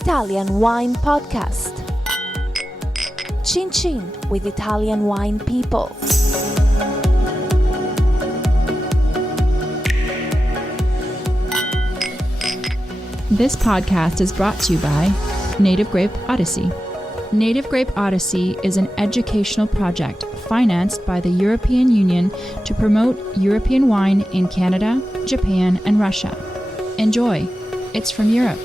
Italian Wine Podcast. Chin Chin with Italian wine people. This podcast is brought to you by Native Grape Odyssey. Native Grape Odyssey is an educational project financed by the European Union to promote European wine in Canada, Japan, and Russia. Enjoy. It's from Europe.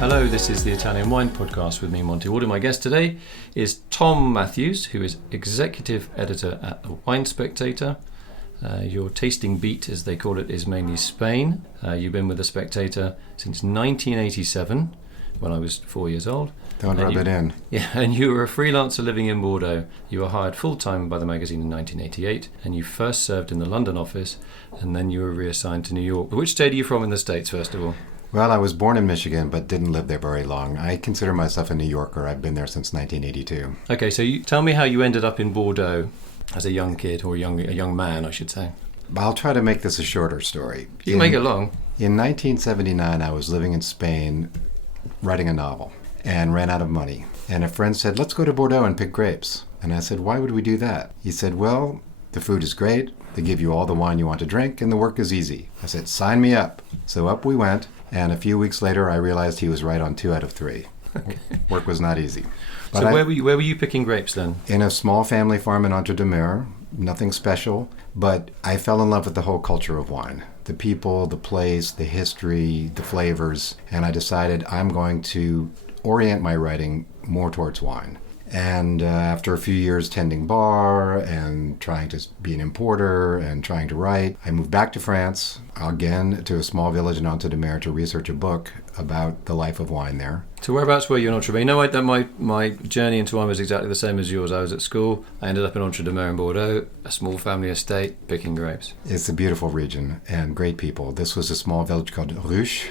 Hello, this is the Italian Wine Podcast with me, Monty. Waldin. My guest today is Tom Matthews, who is Executive Editor at the Wine Spectator. Your tasting beat, as they call it, is mainly Spain. You've been with the Spectator since 1987, when I was 4 years old. Don't rub it in. Yeah, and you were a freelancer living in Bordeaux. You were hired full-time by the magazine in 1988, and you first served in the London office, and then you were reassigned to New York. Which state are you from in the States, first of all? Well, I was born in Michigan, but didn't live there very long. I consider myself a New Yorker. I've been there since 1982. Okay, so tell me how you ended up in Bordeaux as a young kid, or a young man, I should say. I'll try to make this a shorter story. You can make it long. In 1979, I was living in Spain writing a novel and ran out of money. And a friend said, let's go to Bordeaux and pick grapes. And I said, why would we do that? He said, well, the food is great. They give you all the wine you want to drink, and the work is easy. I said, sign me up. So up we went. And a few weeks later, I realized he was right on 2 out of 3. Work was not easy. But so where were you picking grapes then? In a small family farm in Entre-deux-Mers, nothing special, but I fell in love with the whole culture of wine. The people, the place, the history, the flavors, and I decided I'm going to orient my writing more towards wine. And after a few years tending bar and trying to be an importer and trying to write, I moved back to France, again to a small village in Entre-deux-Mers to research a book about the life of wine there. So whereabouts were you in Entre-deux-Mers? You know, my journey into wine was exactly the same as yours. I was at school. I ended up in Entre-deux-Mers in Bordeaux, a small family estate, picking grapes. It's a beautiful region and great people. This was a small village called Ruche.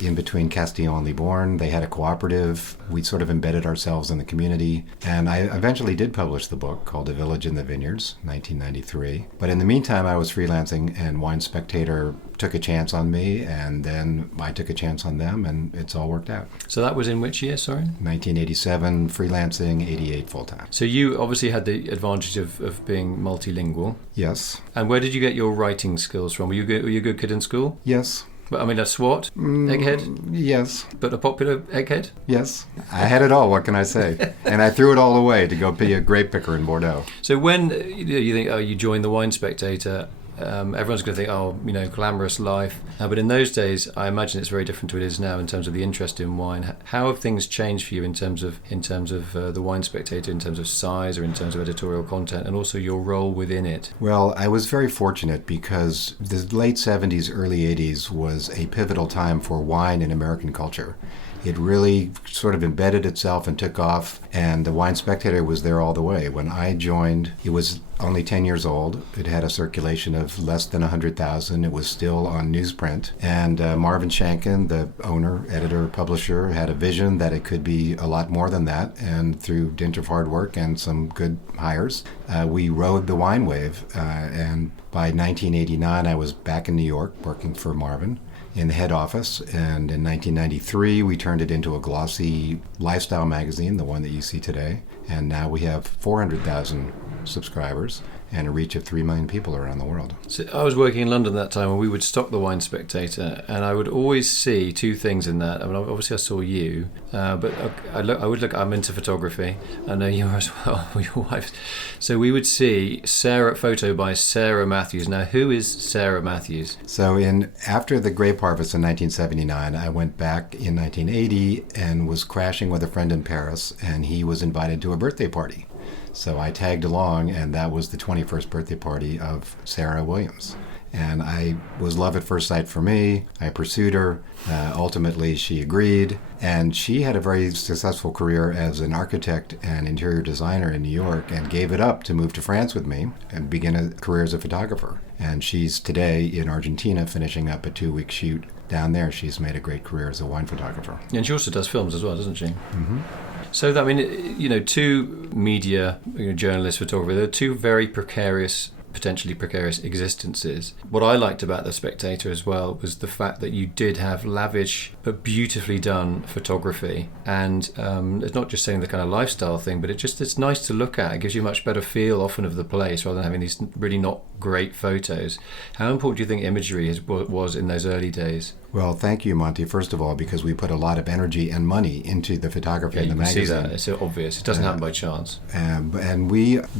In between Castillon and Libourne. They had a cooperative. We sort of embedded ourselves in the community. And I eventually did publish the book called A Village in the Vineyards, 1993. But in the meantime, I was freelancing, and Wine Spectator took a chance on me, and then I took a chance on them, and it's all worked out. So that was in which year, sorry? 1987, freelancing, 88 full-time. So you obviously had the advantage of being multilingual. Yes. And where did you get your writing skills from? Were you a good kid in school? Yes. But I mean, a swot? Egghead? Yes. But a popular egghead? Yes. I had it all, what can I say? And I threw it all away to go be a grape picker in Bordeaux. So when you think, you joined the Wine Spectator, everyone's going to think, glamorous life. But in those days, I imagine it's very different to what it is now in terms of the interest in wine. How have things changed for you in terms of the Wine Spectator, in terms of size or in terms of editorial content, and also your role within it? Well, I was very fortunate because the late 70s, early 80s was a pivotal time for wine in American culture. It really sort of embedded itself and took off, and the Wine Spectator was there all the way. When I joined, it was only 10 years old. It had a circulation of less than 100,000. It was still on newsprint. And Marvin Shanken, the owner, editor, publisher, had a vision that it could be a lot more than that. And through dint of hard work and some good hires, we rode the wine wave. And by 1989, I was back in New York working for Marvin in the head office, and in 1993 we turned it into a glossy lifestyle magazine, the one that you see today, and now we have 400,000 subscribers and a reach of 3 million people around the world. So I was working in London at that time, and we would stock the Wine Spectator, and I would always see two things in that. I mean, obviously I saw you, but I'm into photography. I know you are as well, your wife. So we would see photo by Sarah Matthews. Now, who is Sarah Matthews? So after the grape harvest in 1979, I went back in 1980 and was crashing with a friend in Paris, and he was invited to a birthday party. So I tagged along, and that was the 21st birthday party of Sarah Williams. And I was love at first sight for me. I pursued her. Ultimately, she agreed. And she had a very successful career as an architect and interior designer in New York, and gave it up to move to France with me and begin a career as a photographer. And she's today in Argentina finishing up a 2-week shoot down there. She's made a great career as a wine photographer. And she also does films as well, doesn't she? Mm-hmm. So, I mean, two media journalists, photographers, they're two very precarious potentially precarious existences. What I liked about the Spectator as well was the fact that you did have lavish but beautifully done photography, and it's not just saying the kind of lifestyle thing, but it's nice to look at. It gives you a much better feel often of the place rather than having these really not great photos. How important do you think imagery was in those early days? Well, thank you, Monty, first of all, because we put a lot of energy and money into the photography in the magazine. You can see that. It's obvious. It doesn't happen by chance. And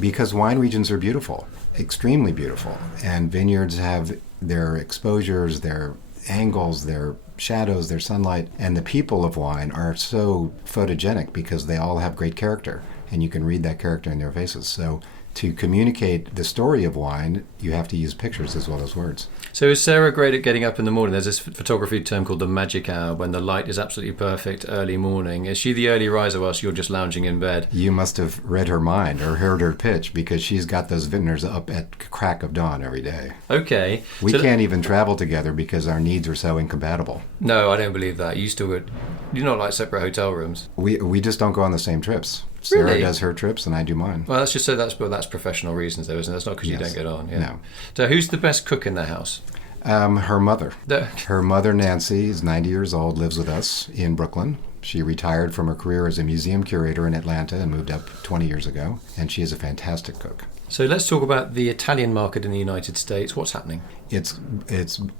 because wine regions are beautiful, extremely beautiful, and vineyards have their exposures, their angles, their shadows, their sunlight, and the people of wine are so photogenic because they all have great character, and you can read that character in their faces. So to communicate the story of wine, you have to use pictures as well as words. So is Sarah great at getting up in the morning? There's this photography term called the magic hour, when the light is absolutely perfect early morning. Is she the early riser whilst you're just lounging in bed? You must have read her mind or heard her pitch, because she's got those vintners up at crack of dawn every day. Okay. We can't even travel together because our needs are so incompatible. No, I don't believe that. You still would. You're not like separate hotel rooms. We just don't go on the same trips. Sarah Really? does her trips and I do mine. Well, that's professional reasons, though, isn't it? That's not because you don't get on. Yeah. No. So who's the best cook in the house? Her mother. The- Her mother, Nancy, is 90 years old, lives with us in Brooklyn. She retired from her career as a museum curator in Atlanta and moved up 20 years ago, and she is a fantastic cook. So let's talk about the Italian market in the United States. What's happening? It's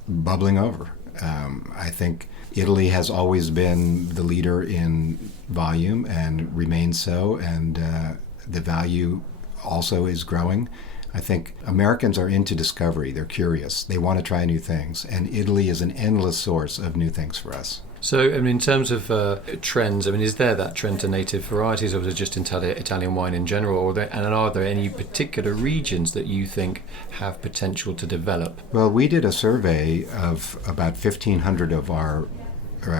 bubbling over. I think Italy has always been the leader in volume and remains so, and the value also is growing. I think Americans are into discovery. They're curious. They want to try new things, and Italy is an endless source of new things for us. So, I mean, in terms of trends, I mean, is there that trend to native varieties, or is it just Italian wine in general? And are there any particular regions that you think have potential to develop? Well, we did a survey of about 1,500 of our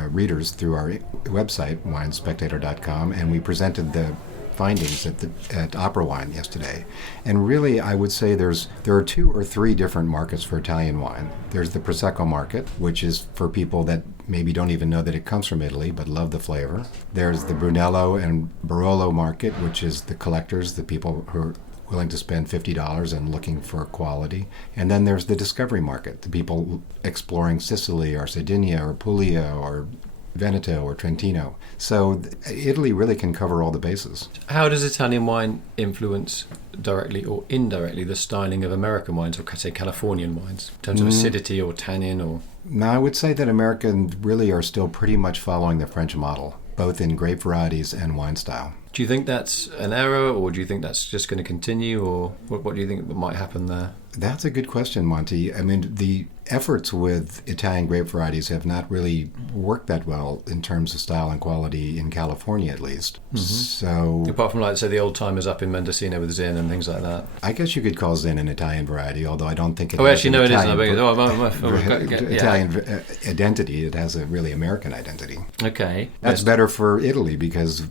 readers through our website, winespectator.com, and we presented the findings at Opera Wine yesterday. And really, I would say there are 2 or 3 different markets for Italian wine. There's the Prosecco market, which is for people that maybe don't even know that it comes from Italy, but love the flavor. There's the Brunello and Barolo market, which is the collectors, the people who are willing to spend $50 and looking for quality. And then there's the discovery market, the people exploring Sicily or Sardinia or Puglia or Veneto or Trentino. So Italy really can cover all the bases. How does Italian wine influence directly or indirectly the styling of American wines, or say Californian wines, in terms of acidity or tannin? Or Now, I would say that Americans really are still pretty much following the French model, both in grape varieties and wine style. do you think that's an error, or do you think that's just going to continue, or what do you think might happen there? That's a good question, Monty. I mean, the efforts with Italian grape varieties have not really worked that well in terms of style and quality in California, at least. So, Apart from, like, say, the old timers up in Mendocino with Zin and things like that. I guess you could call Zin an Italian variety, although I don't think it Oh, has actually, an no, it Italian, isn't. Italian identity. It has a really American identity. Okay. That's Yes. better for Italy because,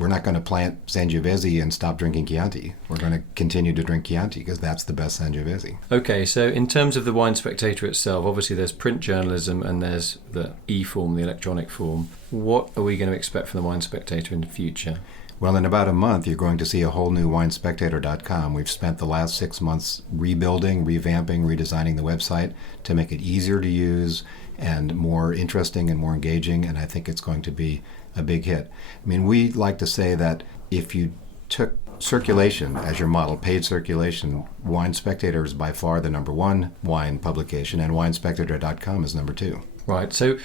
we're not going to plant Sangiovese and stop drinking Chianti. We're going to continue to drink Chianti because that's the best Sangiovese. Okay, so in terms of the Wine Spectator itself, obviously there's print journalism and there's the e-form, the electronic form. What are we going to expect from the Wine Spectator in the future? Well, in about a month, you're going to see a whole new winespectator.com. We've spent the last 6 months rebuilding, revamping, redesigning the website to make it easier to use and more interesting and more engaging, and I think it's going to be a big hit. I mean, we like to say that if you took circulation as your model, paid circulation, Wine Spectator is by far the #1 wine publication, and winespectator.com is #2. Right, so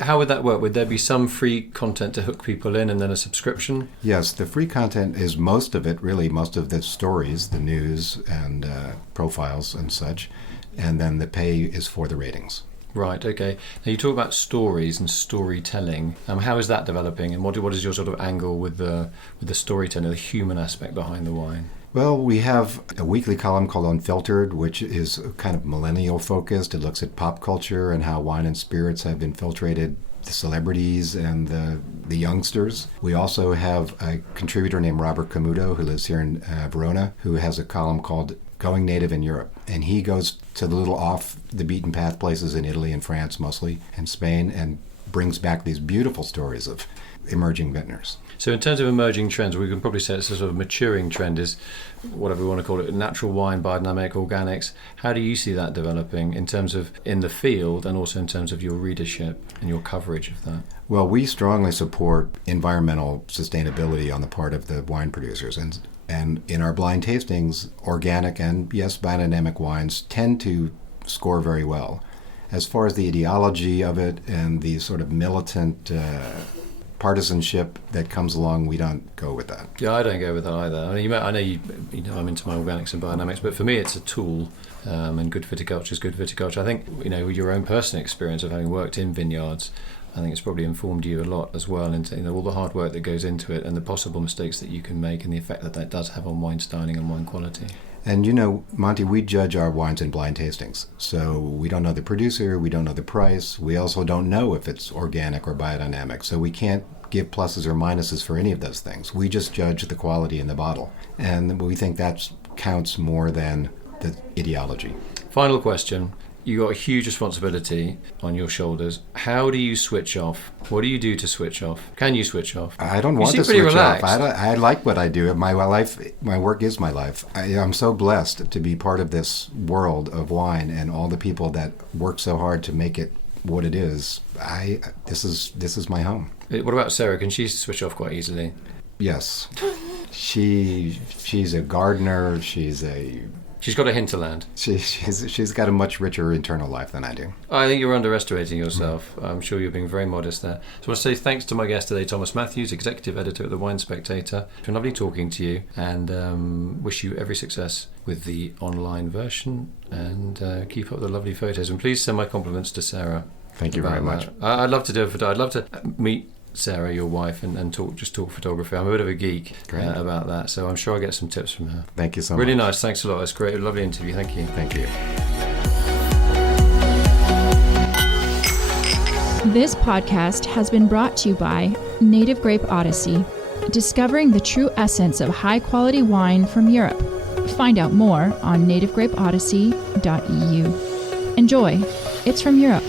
how would that work? Would there be some free content to hook people in and then a subscription? Yes, the free content is most of it, really, most of the stories, the news and profiles and such, and then the pay is for the ratings. Right, okay. Now you talk about stories and storytelling. How is that developing, and what is your sort of angle with the storytelling, the human aspect behind the wine? Well, we have a weekly column called Unfiltered, which is kind of millennial focused. It looks at pop culture and how wine and spirits have infiltrated the celebrities and the youngsters. We also have a contributor named Robert Camuto, who lives here in Verona, who has a column called Going Native in Europe. And he goes to the little off the beaten path places in Italy and France mostly, and Spain, and brings back these beautiful stories of emerging vintners. So in terms of emerging trends, we can probably say it's a sort of maturing trend, is whatever we want to call it, natural wine, biodynamic, organics. How do you see that developing in terms of in the field and also in terms of your readership and your coverage of that? Well, we strongly support environmental sustainability on the part of the wine producers. And in our blind tastings, organic and, yes, biodynamic wines tend to score very well. As far as the ideology of it and the sort of militant partisanship that comes along, we don't go with that. Yeah, I don't go with that either. I know you know I'm into my organics and biodynamics, but for me it's a tool, and good viticulture is good viticulture. I think your own personal experience of having worked in vineyards, I think it's probably informed you a lot as well into all the hard work that goes into it and the possible mistakes that you can make and the effect that does have on wine styling and wine quality. And Monty, we judge our wines in blind tastings. So we don't know the producer, we don't know the price, we also don't know if it's organic or biodynamic. So we can't give pluses or minuses for any of those things. We just judge the quality in the bottle. And we think that counts more than the ideology. Final question. You got a huge responsibility on your shoulders. How do you switch off? What do you do to switch off? Can you switch off? I don't want to switch off. I like what I do. My work is my life. I'm so blessed to be part of this world of wine and all the people that work so hard to make it what it is. This is my home. What about Sarah? Can she switch off quite easily? Yes. She's a gardener. She's got a hinterland. She's got a much richer internal life than I do. I think you're underestimating yourself. I'm sure you're being very modest there. So I want to say thanks to my guest today, Thomas Matthews, Executive Editor at the Wine Spectator. It's been lovely talking to you, and wish you every success with the online version, and keep up the lovely photos. And please send my compliments to Sarah. Thank you very much. I'd love to do it. I'd love to meet Sarah, your wife, and talk photography. I'm a bit of a geek about that, so I'm sure I'll get some tips from her. Thank you so much. Really nice. Thanks a lot. It's great. A lovely interview. Thank you. Thank you. This podcast has been brought to you by Native Grape Odyssey, discovering the true essence of high-quality wine from Europe. Find out more on nativegrapeodyssey.eu. Enjoy. It's from Europe.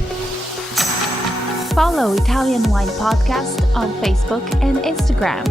Follow Italian Wine Podcast on Facebook and Instagram.